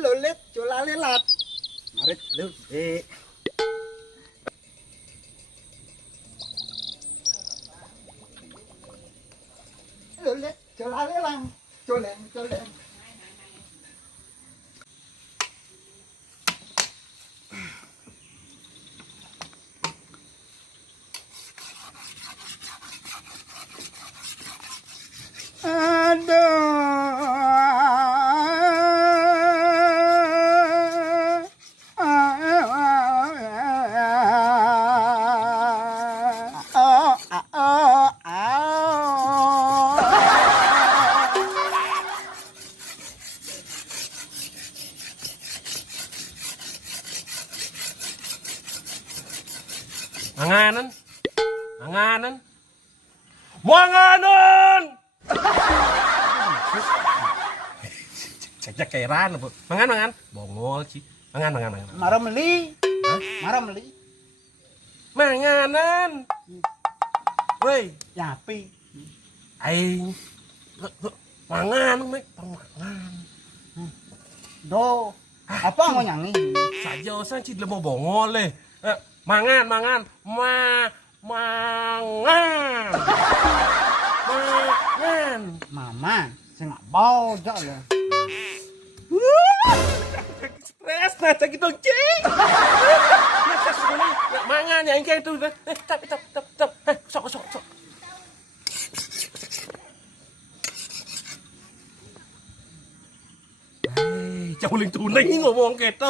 Lulit, cula lilat. Marit lu, Lulit, cula lilang, culeng, culeng. Manganan, manganan, manganan. Sejak kairan, mangan, bongol sih, mangan. Marah meli, marah meli. Manganan, woi, Nyapi. aing, mangan, mangan. Do, apa mau nyanyi? Saja osan sih mau bongol le. Mangan, mangan. Mama, saya nggak mau aja. Stres, nah gitu cing. Mangan ya kayak itu. Tap. Sok. Jauh ling tunai ngomong gitu.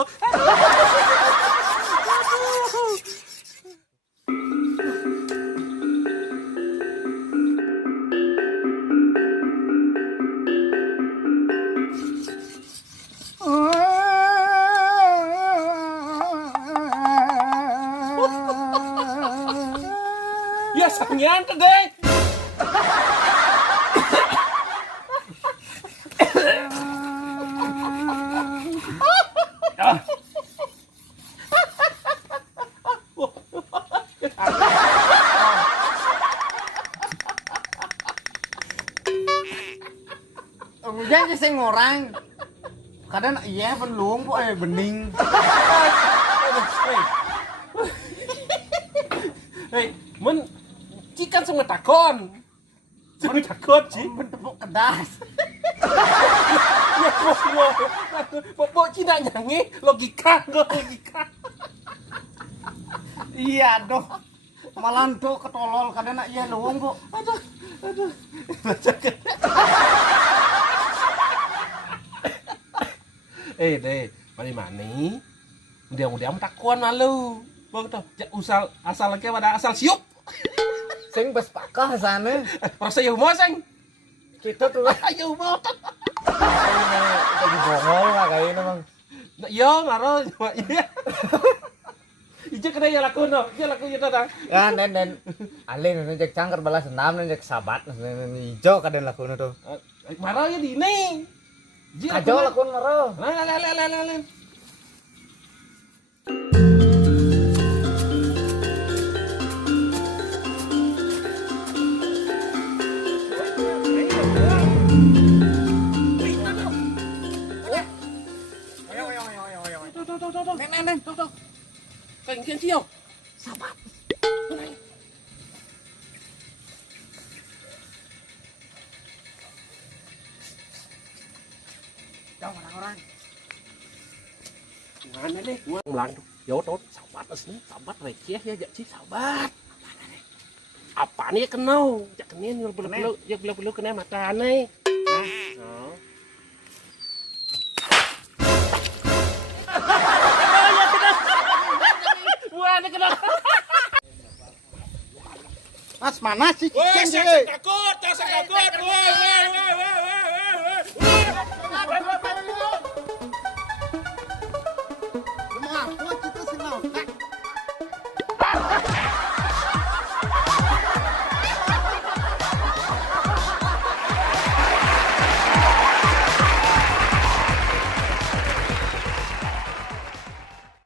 Ya sanyan deh. Kemudian saya ngorang. Kadang iya belum kok bening. Hei, men cikan sama takon. Sama takon sih. Tepuk kedas. Ya pokok Cina nyanyi logika. Iya doh. Malah tuh ketolol kadang iya luang kok. Aduh. Deh, mani. Mudah-mudahan takon malu. Bang tuh, asal lagi pada asal siup. Sing bes pakah sana. Rasa ya mau sing. Kita tuh Ayo mau. lagi bongol lah kayaknya bang. Iya, ngaro iya. Ije kena ya laku no. Iya laku itu ta. Ya dan alin ngejek cangker balas senam ngejek sabat hijau kadang laku tuh. Maro ya di ini. Kacau laku maro. Lain. Neng, tuh. Kengkian siyo. Sabat. Đâu mà orang. Mana deh, gua melang tuh. Jauh sabat asli, sabat receh ya, jak sih sabat. Apa nih kenau? Jak kenin belum kena mata nih. Nah. Mas mana sih? Woi, saya takut. Woi.